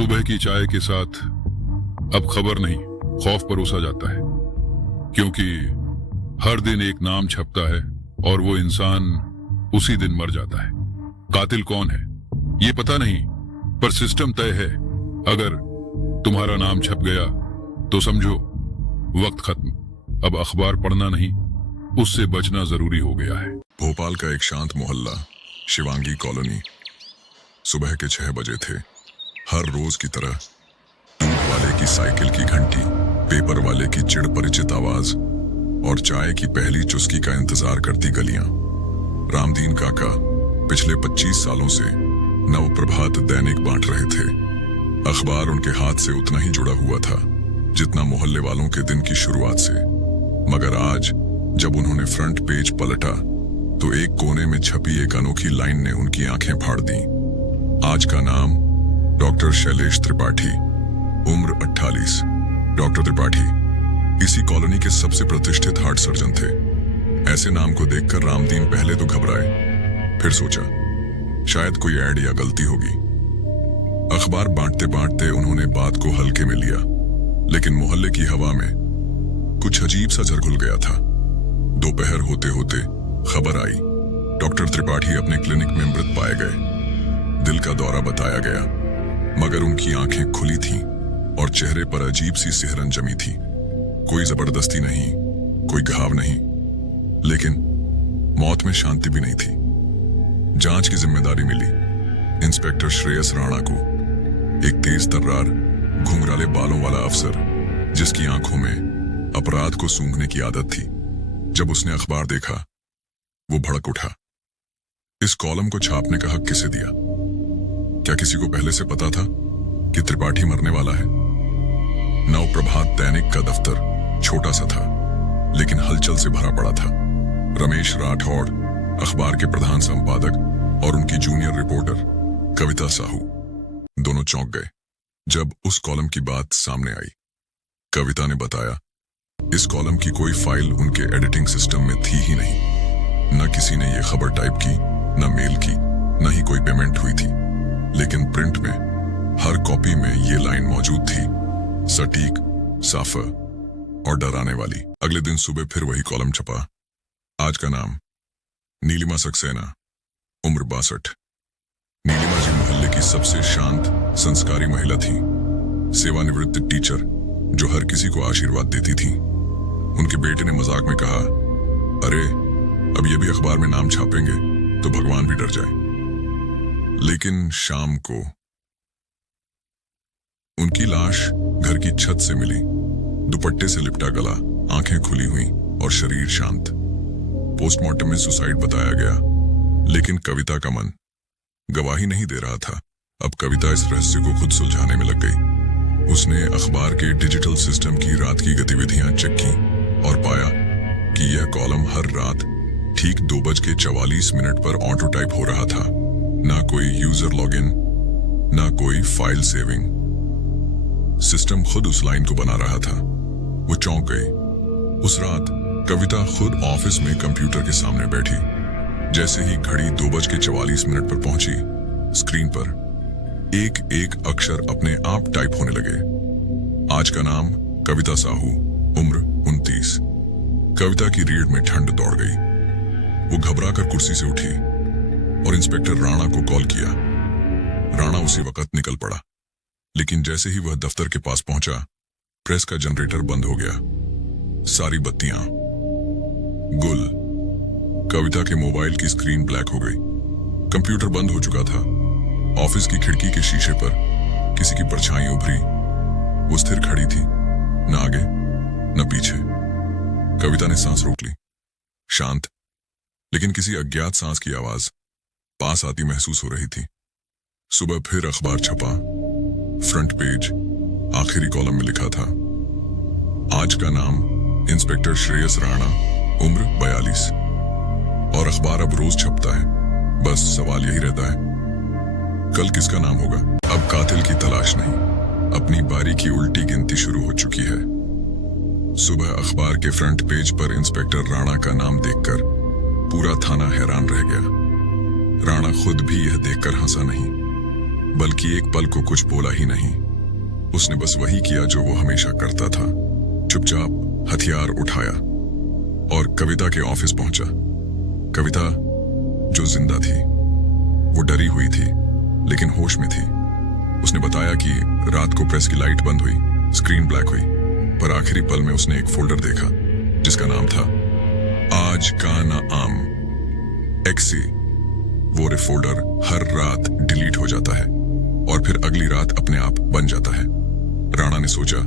सुबह की चाय के साथ अब खबर नहीं, खौफ परोसा जाता है, क्योंकि हर दिन एक नाम छपता है और वो इंसान उसी दिन मर जाता है। कातिल कौन है ये पता नहीं, पर सिस्टम तय है। अगर तुम्हारा नाम छप गया तो समझो वक्त खत्म। अब अखबार पढ़ना नहीं, उससे बचना जरूरी हो गया है। भोपाल का एक शांत मोहल्ला, शिवांगी कॉलोनी। सुबह के 6 बजे थे। हर रोज की तरह दूध वाले की साइकिल की घंटी, पेपर वाले की चिड़ परिचित आवाज और चाय की पहली चुस्की का इंतजार करती गलियां। रामदीन काका पिछले 25 सालों से नवप्रभात दैनिक बांट रहे थे। अखबार उनके हाथ से उतना ही जुड़ा हुआ था जितना मोहल्ले वालों के दिन की शुरुआत से। मगर आज जब उन्होंने फ्रंट पेज पलटा तो एक कोने में छपी एक अनोखी लाइन ने उनकी आंखें फाड़ दी। आज का नाम डॉक्टर शैलेश त्रिपाठी, उम्र 48। डॉक्टर त्रिपाठी इसी कॉलोनी के सबसे प्रतिष्ठित हार्ट सर्जन थे। ऐसे नाम को देखकर रामदीन पहले तो घबराए, फिर सोचा शायद कोई ऐड या गलती होगी। अखबार बांटते बांटते उन्होंने बात को हल्के में लिया, लेकिन मोहल्ले की हवा में कुछ अजीब सा जर घुल गया था। दोपहर होते होते खबर आई, डॉक्टर त्रिपाठी अपने क्लिनिक में मृत पाए गए। दिल का दौरा बताया गया, मगर उनकी आंखें खुली थीं और चेहरे पर अजीब सी सिहरन जमी थी। कोई जबरदस्ती नहीं, कोई घाव नहीं, लेकिन मौत में शांति भी नहीं थी। जांच की जिम्मेदारी मिली इंस्पेक्टर श्रेयस राणा को, एक तेज तर्रार घुंघराले बालों वाला अफसर जिसकी आंखों में अपराध को सूंघने की आदत थी। जब उसने अखबार देखा वो भड़क उठा। इस कॉलम को छापने का हक किसे दिया? क्या किसी को पहले से पता था कि त्रिपाठी मरने वाला है? नवप्रभात दैनिक का दफ्तर छोटा सा था, लेकिन हलचल से भरा पड़ा था। रमेश राठौड़ अखबार के प्रधान संपादक और उनकी जूनियर रिपोर्टर कविता साहू दोनों चौंक गए जब उस कॉलम की बात सामने आई। कविता ने बताया, इस कॉलम की कोई फाइल उनके एडिटिंग सिस्टम में थी ही नहीं। न किसी ने यह खबर टाइप की, न मेल की, न ही कोई पेमेंट हुई थी। लेकिन प्रिंट में हर कॉपी में ये लाइन मौजूद थी, सटीक, साफ और डराने वाली। अगले दिन सुबह फिर वही कॉलम छपा। आज का नाम नीलिमा सक्सेना, उम्र 62। नीलिमा जी मोहल्ले की सबसे शांत, संस्कारी महिला थी। सेवानिवृत्त टीचर जो हर किसी को आशीर्वाद देती थी। उनके बेटे ने मजाक में कहा, अरे अब ये भी अखबार में नाम छापेंगे तो भगवान भी डर जाए। लेकिन शाम को उनकी लाश घर की छत से मिली, दुपट्टे से लिपटा गला, आंखें खुली हुई और शरीर शांत। पोस्टमार्टम में सुसाइड बताया गया, लेकिन कविता का मन गवाही नहीं दे रहा था। अब कविता इस रहस्य को खुद सुलझाने में लग गई। उसने अखबार के डिजिटल सिस्टम की रात की गतिविधियां चेक की और पाया कि यह कॉलम हर रात ठीक 2:44 पर ऑटो टाइप हो रहा था। ना कोई यूजर लॉगिन, ना कोई फाइल सेविंग। सिस्टम खुद उस लाइन को बना रहा था। वो चौंक गई। उस रात कविता खुद ऑफिस में कंप्यूटर के सामने बैठी। जैसे ही घड़ी 2:44 पर पहुंची, स्क्रीन पर एक एक अक्षर अपने आप टाइप होने लगे। आज का नाम कविता साहू, उम्र 29। कविता की रीढ़ में ठंड दौड़ गई। वो घबराकर कुर्सी से उठी और इंस्पेक्टर राणा को कॉल किया। राणा उसी वक्त निकल पड़ा, लेकिन जैसे ही वह दफ्तर के पास पहुंचा, प्रेस का जनरेटर बंद हो गया। सारी बत्तियां गुल। कविता के मोबाइल की स्क्रीन ब्लैक हो गई। कंप्यूटर बंद हो चुका था। ऑफिस की खिड़की के शीशे पर किसी की परछाई उभरी। वो स्थिर खड़ी थी, न आगे न पीछे। कविता ने सांस रोक ली। शांत, लेकिन किसी अज्ञात सांस की आवाज पास आती महसूस हो रही थी। सुबह फिर अखबार छपा। फ्रंट पेज आखिरी कॉलम में लिखा था, आज का नाम इंस्पेक्टर श्रेयस राणा, उम्र 42। और अखबार अब रोज छपता है। बस सवाल यही रहता है, कल किसका नाम होगा? अब कातिल की तलाश नहीं, अपनी बारी की उल्टी गिनती शुरू हो चुकी है। सुबह अखबार के फ्रंट पेज पर इंस्पेक्टर राणा का नाम देखकर पूरा थाना हैरान रह गया। राणा खुद भी यह देखकर हंसा नहीं। बल्कि एक पल को कुछ बोला ही नहीं। उसने बस वही किया जो वो हमेशा करता था, चुपचाप हथियार उठाया और कविता के ऑफिस पहुंचा। कविता, जो जिंदा थी, वो डरी हुई थी लेकिन होश में थी। उसने बताया कि रात को प्रेस की लाइट बंद हुई, स्क्रीन ब्लैक हुई, पर आखिरी पल में उसने एक फोल्डर देखा जिसका नाम था आज का नाम एक्सी। वो फोल्डर हर रात डिलीट हो जाता है और फिर अगली रात अपने आप बन जाता है। राणा ने सोचा,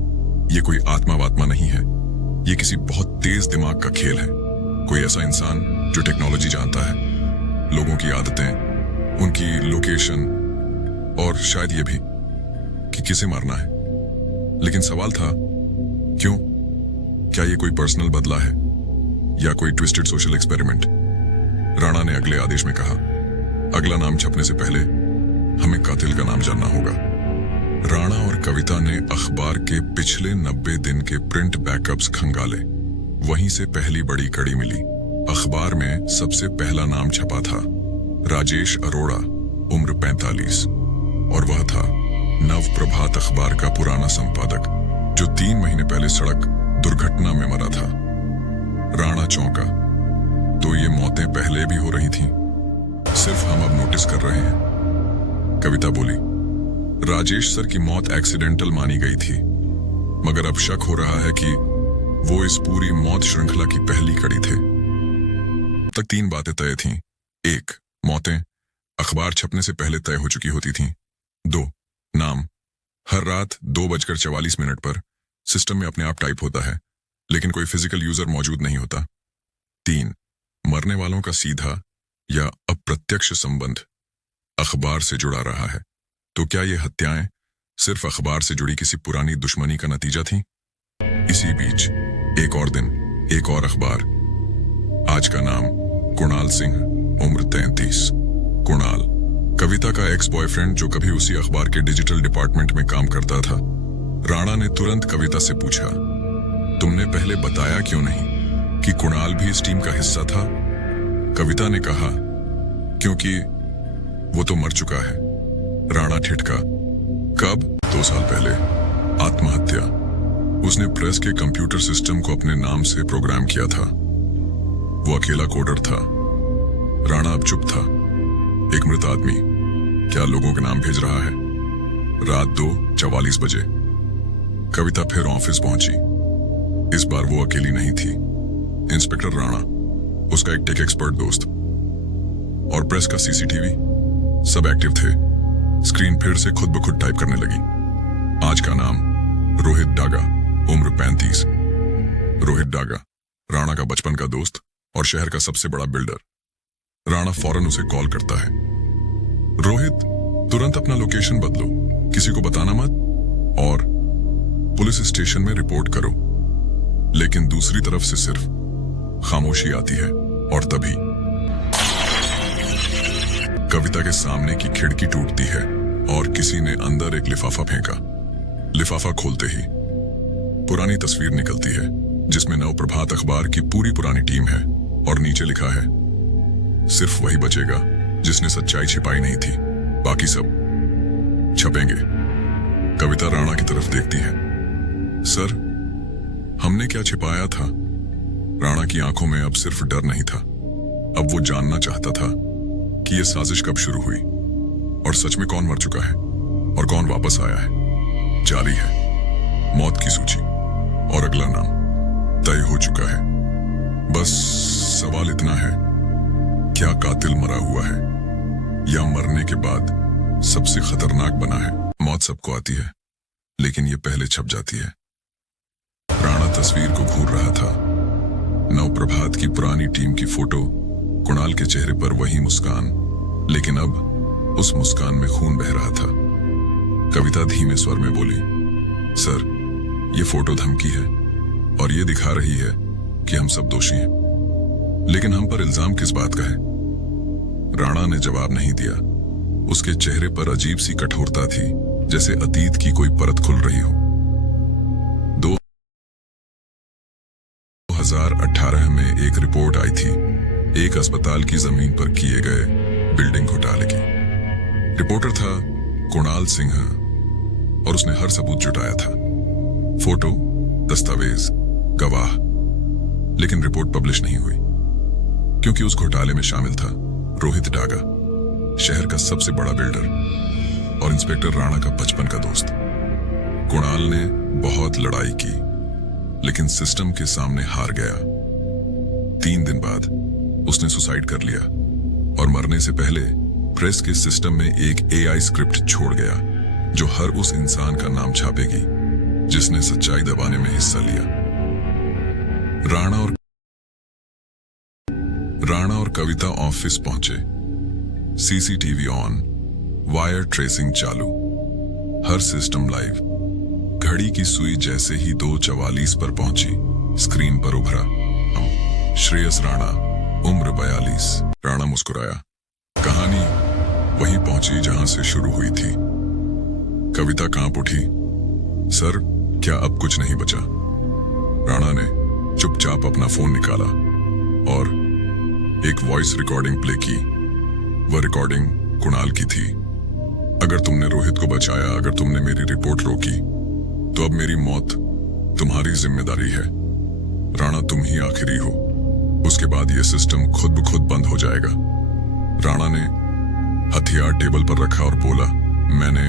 ये कोई आत्मा वात्मा नहीं है, ये किसी बहुत तेज दिमाग का खेल है। कोई ऐसा इंसान जो टेक्नोलॉजी जानता है, लोगों की आदतें, उनकी लोकेशन और शायद ये भी कि किसे मारना है। लेकिन सवाल था, क्यों? क्या ये कोई पर्सनल बदला है या कोई ट्विस्टेड सोशल एक्सपेरिमेंट? राणा ने अगले आदेश में कहा, अगला नाम छपने से पहले हमें कातिल का नाम जानना होगा। राणा और कविता ने अखबार के पिछले 90 दिन के प्रिंट बैकअप्स खंगाले। वहीं से पहली बड़ी कड़ी मिली। अखबार में सबसे पहला नाम छपा था राजेश अरोड़ा, उम्र 45, और वह था नव प्रभात अखबार का पुराना संपादक जो 3 महीने पहले सड़क दुर्घटना में मरा था। राणा चौंका, तो ये मौतें पहले भी हो रही थीं, सिर्फ हम अब नोटिस कर रहे हैं। कविता बोली, राजेश सर की मौत एक्सीडेंटल मानी गई थी, मगर अब शक हो रहा है कि वो इस पूरी मौत श्रृंखला की पहली कड़ी थे। तब तक 3 बातें तय थीं। 1, मौतें अखबार छपने से पहले तय हो चुकी होती थीं। 2, नाम हर रात 2:44 पर सिस्टम में अपने आप टाइप होता है, लेकिन कोई फिजिकल यूजर मौजूद नहीं होता। 3, मरने वालों का सीधा या अप्रत्यक्ष संबंध अखबार से जुड़ा रहा है। तो क्या ये हत्याएं सिर्फ अखबार से जुड़ी किसी पुरानी दुश्मनी का नतीजा थीं? इसी बीच एक और दिन, एक और अखबार। आज का नाम कुणाल सिंह, उम्र 33। कुणाल, कविता का एक्स बॉयफ्रेंड जो कभी उसी अखबार के डिजिटल डिपार्टमेंट में काम करता था। राणा ने तुरंत कविता से पूछा, तुमने पहले बताया क्यों नहीं कि कुणाल भी इस टीम का हिस्सा था? कविता ने कहा, क्योंकि वो तो मर चुका है। राणा ठिठका, कब? 2 साल पहले, आत्महत्या। उसने प्रेस के कंप्यूटर सिस्टम को अपने नाम से प्रोग्राम किया था। वो अकेला कोडर था। राणा अब चुप था। एक मृत आदमी क्या लोगों के नाम भेज रहा है? रात 2:44 बजे कविता फिर ऑफिस पहुंची। इस बार वो अकेली नहीं थी। इंस्पेक्टर राणा, उसका एक टेक एक्सपर्ट दोस्त और प्रेस का सीसीटीवी सब एक्टिव थे। स्क्रीन फिर से खुद ब खुद टाइप करने लगी। आज का नाम रोहित डागा, उम्र 35। रोहित डागा राणा का बचपन का दोस्त और शहर का सबसे बड़ा बिल्डर। राणा फौरन उसे कॉल करता है, रोहित तुरंत अपना लोकेशन बदलो, किसी को बताना मत और पुलिस स्टेशन में रिपोर्ट करो। लेकिन दूसरी तरफ से सिर्फ खामोशी आती है और तभी कविता के सामने की खिड़की टूटती है और किसी ने अंदर एक लिफाफा फेंका। लिफाफा खोलते ही पुरानी तस्वीर निकलती है जिसमें नव प्रभात अखबार की पूरी पुरानी टीम है और नीचे लिखा है, सिर्फ वही बचेगा जिसने सच्चाई छिपाई नहीं थी, बाकी सब छपेंगे। कविता राणा की तरफ देखती है, सर हमने क्या छिपाया था? राणा की आंखों में अब सिर्फ डर नहीं था, अब वो जानना चाहता था कि यह साजिश कब शुरू हुई और सच में कौन मर चुका है और कौन वापस आया है। जारी है मौत की सूची और अगला नाम तय हो चुका है। बस सवाल इतना है, क्या कातिल मरा हुआ है या मरने के बाद सबसे खतरनाक बना है? मौत सबको आती है, लेकिन ये पहले छप जाती है। राणा तस्वीर को घूर रहा था। नव प्रभात की पुरानी टीम की फोटो, कुणाल के चेहरे पर वही मुस्कान, लेकिन अब उस मुस्कान में खून बह रहा था। कविता धीमे स्वर में बोली, सर ये फोटो धमकी है और ये दिखा रही है कि हम सब दोषी हैं, लेकिन हम पर इल्जाम किस बात का है? राणा ने जवाब नहीं दिया। उसके चेहरे पर अजीब सी कठोरता थी, जैसे अतीत की कोई परत खुल रही हो। 2018 में एक रिपोर्ट आई थी एक अस्पताल की जमीन पर किए गए बिल्डिंग घोटाले की। रिपोर्टर था कुणाल सिंह और उसने हर सबूत जुटाया था, फोटो, दस्तावेज, गवाह। लेकिन रिपोर्ट पब्लिश नहीं हुई क्योंकि उस घोटाले में शामिल था रोहित डागा, शहर का सबसे बड़ा बिल्डर और इंस्पेक्टर राणा का बचपन का दोस्त। कुणाल ने बहुत लड़ाई की लेकिन सिस्टम के सामने हार गया। 3 दिन बाद उसने सुसाइड कर लिया और मरने से पहले प्रेस के सिस्टम में एक AI स्क्रिप्ट छोड़ गया जो हर उस इंसान का नाम छापेगी जिसने सच्चाई दबाने में हिस्सा लिया। राणा और कविता ऑफिस पहुंचे। CCTV ऑन, वायर ट्रेसिंग चालू, हर सिस्टम लाइव। घड़ी की सुई जैसे ही 2:44 पर पहुंची, स्क्रीन पर उभरा श्रेयस राणा, उम्र 42। राणा मुस्कुराया। कहानी वहीं पहुंची जहां से शुरू हुई थी। कविता कांप उठी। सर, क्या अब कुछ नहीं बचा? राणा ने चुपचाप अपना फोन निकाला और एक वॉइस रिकॉर्डिंग प्ले की। वह रिकॉर्डिंग कुणाल की थी। अगर तुमने रोहित को बचाया, अगर तुमने मेरी रिपोर्ट रोकी, तो अब मेरी मौत तुम्हारी जिम्मेदारी है। राणा, तुम ही आखिरी हो। उसके बाद यह सिस्टम खुद ब खुद बंद हो जाएगा। राणा ने हथियार टेबल पर रखा और बोला, मैंने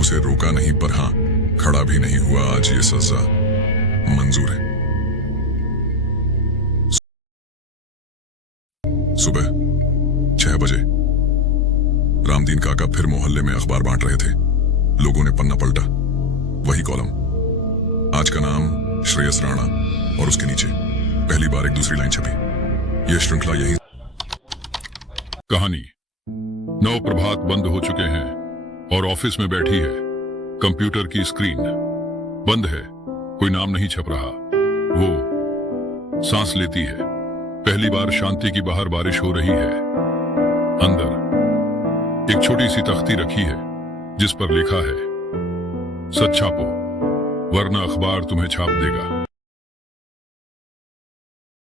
उसे रोका नहीं, पर हां, खड़ा भी नहीं हुआ। आज ये सजा मंजूर है। सुबह 6 बजे रामदीन काका फिर मोहल्ले में अखबार बांट रहे थे। लोगों ने पन्ना पलटा। वही कॉलम, आज का नाम श्रेयस राणा, और उसके नीचे पहली बार एक दूसरी लाइन छपी। यह श्रृंखला यही। कहानी। 9 प्रभात बंद हो चुके हैं और ऑफिस में बैठी है। कंप्यूटर की स्क्रीन बंद है, कोई नाम नहीं छप रहा। वो सांस लेती है। पहली बार शांति की बाहर बारिश हो रही है। अंदर एक छोटी सी तख्ती रखी है जिस पर लिखा है, सच छापो वरना अखबार तुम्हें छाप देगा।